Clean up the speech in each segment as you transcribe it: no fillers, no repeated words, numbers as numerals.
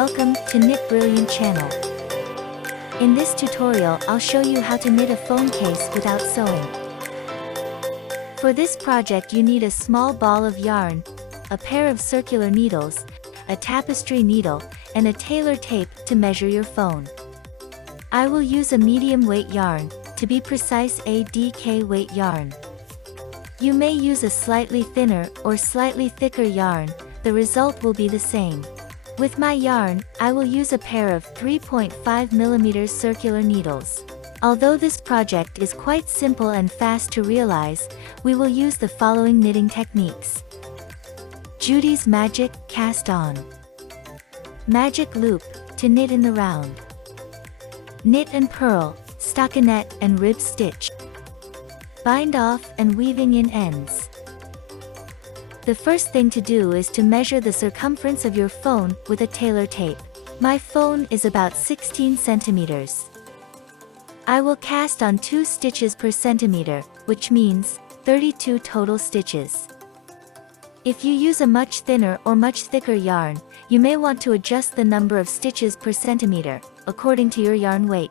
Welcome to Knit Brilliant channel. In this tutorial I'll show you how to knit a phone case without sewing. For this project you need a small ball of yarn, a pair of circular needles, a tapestry needle, and a tailor tape to measure your phone. I will use a medium weight yarn, to be precise a DK weight yarn. You may use a slightly thinner or slightly thicker yarn, the result will be the same. With my yarn, I will use a pair of 3.5 mm circular needles. Although this project is quite simple and fast to realize, we will use the following knitting techniques. Judy's Magic Cast On. Magic Loop, to knit in the round. Knit and purl, stockinette and rib stitch. Bind off and weaving in ends. The first thing to do is to measure the circumference of your phone with a tailor tape. My phone is about 16 centimeters. I will cast on 2 stitches per centimeter, which means 32 total stitches. If you use a much thinner or much thicker yarn, you may want to adjust the number of stitches per centimeter, according to your yarn weight.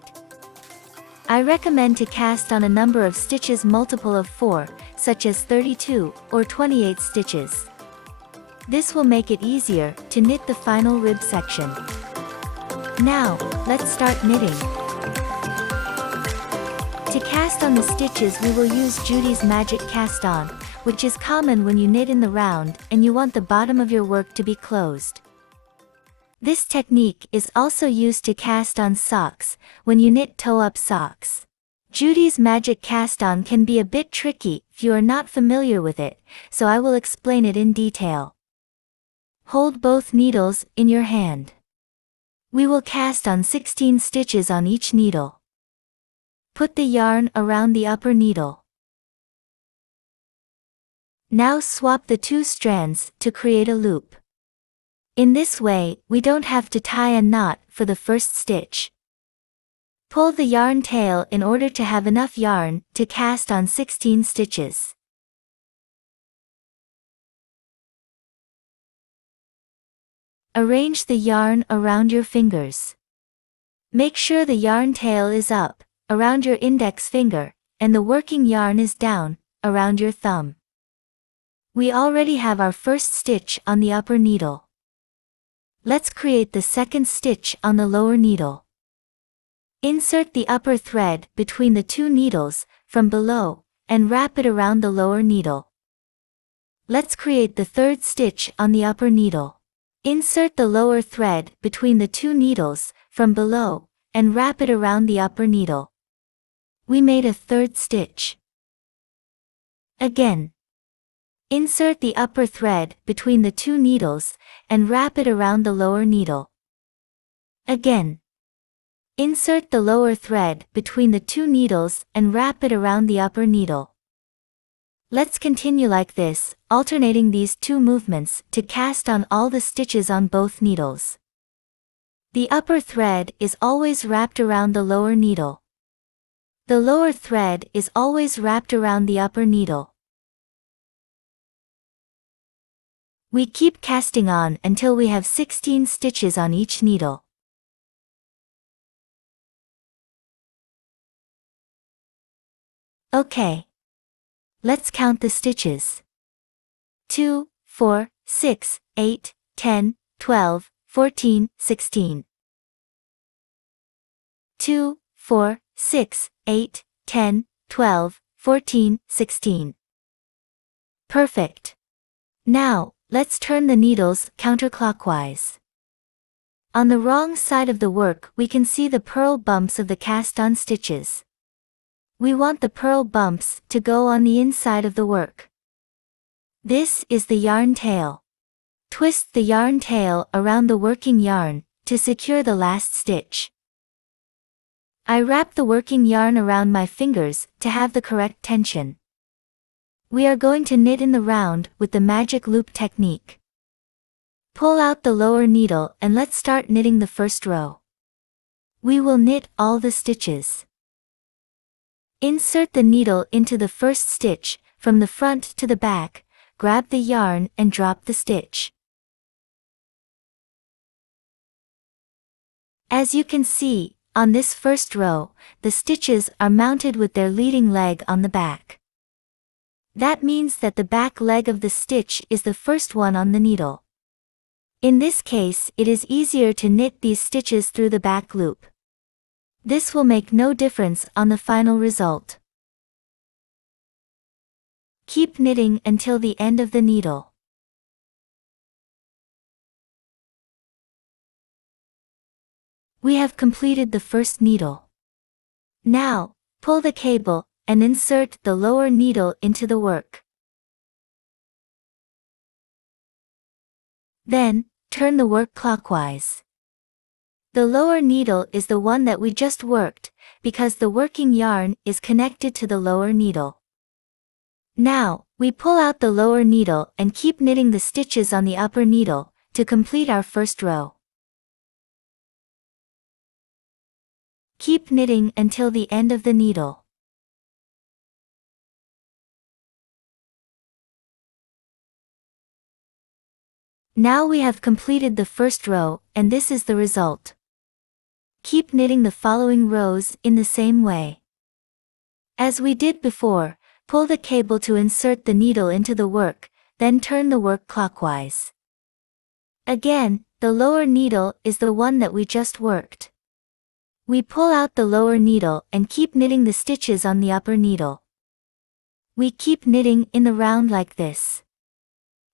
I recommend to cast on a number of stitches multiple of 4, such as 32 or 28 stitches. This will make it easier to knit the final rib section. Now, let's start knitting. To cast on the stitches we will use Judy's Magic Cast On, which is common when you knit in the round and you want the bottom of your work to be closed. This technique is also used to cast on socks, when you knit toe-up socks. Judy's Magic Cast On can be a bit tricky if you are not familiar with it, so I will explain it in detail. Hold both needles in your hand. We will cast on 16 stitches on each needle. Put the yarn around the upper needle. Now swap the 2 strands to create a loop. In this way, we don't have to tie a knot for the first stitch. Pull the yarn tail in order to have enough yarn to cast on 16 stitches. Arrange the yarn around your fingers. Make sure the yarn tail is up, around your index finger, and the working yarn is down, around your thumb. We already have our first stitch on the upper needle. Let's create the second stitch on the lower needle. Insert the upper thread between the 2 needles from below and wrap it around the lower needle. Let's create the third stitch on the upper needle. Insert the lower thread between the 2 needles from below and wrap it around the upper needle. We made a third stitch. Again. Insert the upper thread between the 2 needles and wrap it around the lower needle. Again. Insert the lower thread between the 2 needles and wrap it around the upper needle. Let's continue like this, alternating these 2 movements to cast on all the stitches on both needles. The upper thread is always wrapped around the lower needle. The lower thread is always wrapped around the upper needle. We keep casting on until we have 16 stitches on each needle. Okay. Let's count the stitches. 2, 4, 6, 8, 10, 12, 14, 16. 2, 4, 6, 8, 10, 12, 14, 16. Perfect. Now, let's turn the needles counterclockwise. On the wrong side of the work we can see the purl bumps of the cast-on stitches. We want the purl bumps to go on the inside of the work. This is the yarn tail. Twist the yarn tail around the working yarn to secure the last stitch. I wrap the working yarn around my fingers to have the correct tension. We are going to knit in the round with the magic loop technique. Pull out the lower needle and let's start knitting the first row. We will knit all the stitches. Insert the needle into the first stitch, from the front to the back, grab the yarn and drop the stitch. As you can see, on this first row, the stitches are mounted with their leading leg on the back. That means that the back leg of the stitch is the first one on the needle. In this case, it is easier to knit these stitches through the back loop. This will make no difference on the final result. Keep knitting until the end of the needle. We have completed the first needle. Now, pull the cable, and insert the lower needle into the work. Then, turn the work clockwise. The lower needle is the one that we just worked, because the working yarn is connected to the lower needle. Now, we pull out the lower needle and keep knitting the stitches on the upper needle, to complete our first row. Keep knitting until the end of the needle. Now we have completed the first row, and this is the result. Keep knitting the following rows in the same way. As we did before, pull the cable to insert the needle into the work, then turn the work clockwise. Again, the lower needle is the one that we just worked. We pull out the lower needle and keep knitting the stitches on the upper needle. We keep knitting in the round like this.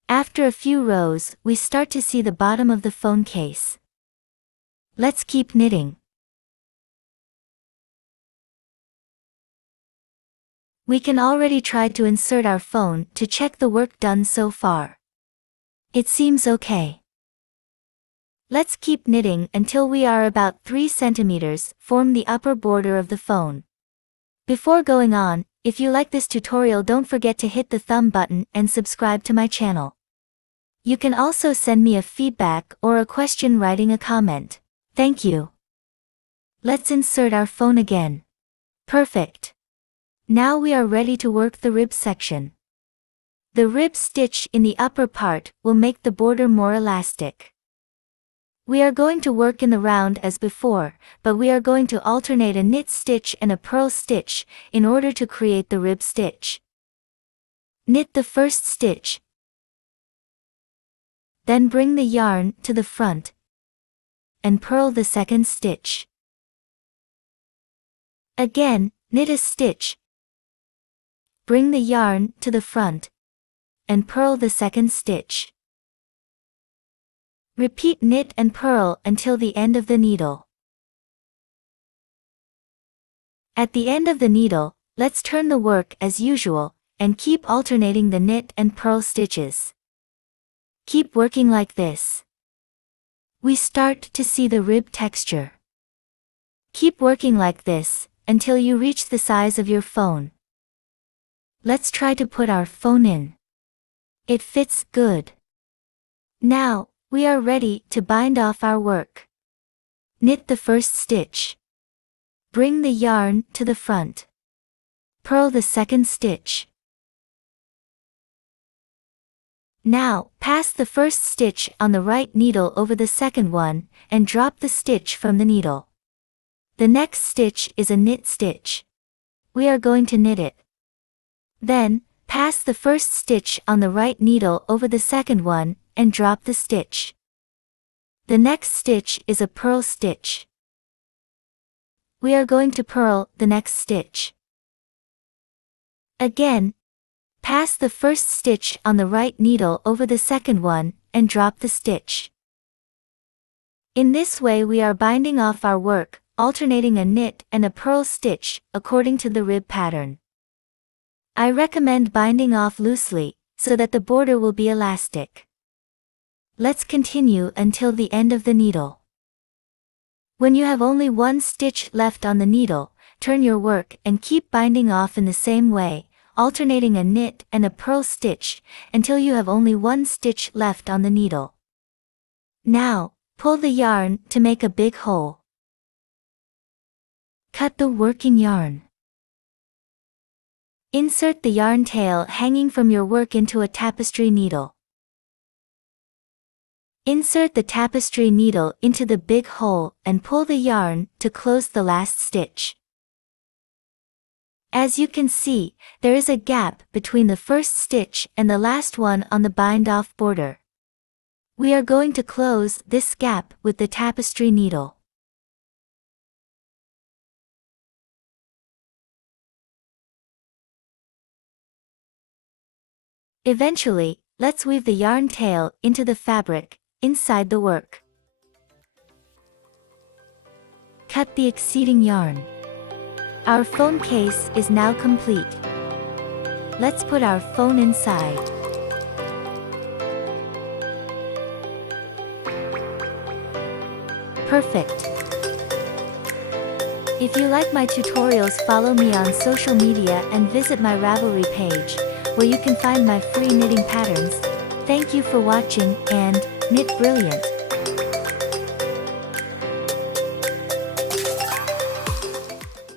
After a few rows, we start to see the bottom of the phone case. Let's keep knitting. We can already try to insert our phone to check the work done so far. It seems okay. Let's keep knitting until we are about 3 centimeters, form the upper border of the phone. Before going on, if you like this tutorial, don't forget to hit the thumb button and subscribe to my channel. You can also send me a feedback or a question writing a comment. Thank you. Let's insert our phone again. Perfect. Now we are ready to work the rib section. The rib stitch in the upper part will make the border more elastic. We are going to work in the round as before, but we are going to alternate a knit stitch and a purl stitch in order to create the rib stitch. Knit the first stitch. Then bring the yarn to the front and purl the second stitch. Again, knit a stitch. Bring the yarn to the front and purl the second stitch. Repeat knit and purl until the end of the needle. At the end of the needle, let's turn the work as usual, and keep alternating the knit and purl stitches. Keep working like this. We start to see the rib texture. Keep working like this, until you reach the size of your phone. Let's try to put our phone in. It fits good. Now, we are ready to bind off our work. Knit the first stitch. Bring the yarn to the front. Purl the second stitch. Now, pass the first stitch on the right needle over the second one, and drop the stitch from the needle. The next stitch is a knit stitch. We are going to knit it. Then, pass the first stitch on the right needle over the second one, and drop the stitch. The next stitch is a purl stitch. We are going to purl the next stitch. Again, pass the first stitch on the right needle over the second one, and drop the stitch. In this way we are binding off our work, alternating a knit and a purl stitch, according to the rib pattern. I recommend binding off loosely, so that the border will be elastic. Let's continue until the end of the needle. When you have only one stitch left on the needle, turn your work and keep binding off in the same way, alternating a knit and a purl stitch, until you have only one stitch left on the needle. Now, pull the yarn to make a big hole. Cut the working yarn. Insert the yarn tail hanging from your work into a tapestry needle. Insert the tapestry needle into the big hole and pull the yarn to close the last stitch. As you can see, there is a gap between the first stitch and the last one on the bind-off border. We are going to close this gap with the tapestry needle. Eventually, let's weave the yarn tail into the fabric, inside the work. Cut the exceeding yarn. Our phone case is now complete. Let's put our phone inside. Perfect. If you like my tutorials, follow me on social media and visit my Ravelry page, where you can find my free knitting patterns. Thank you for watching, and knit brilliant!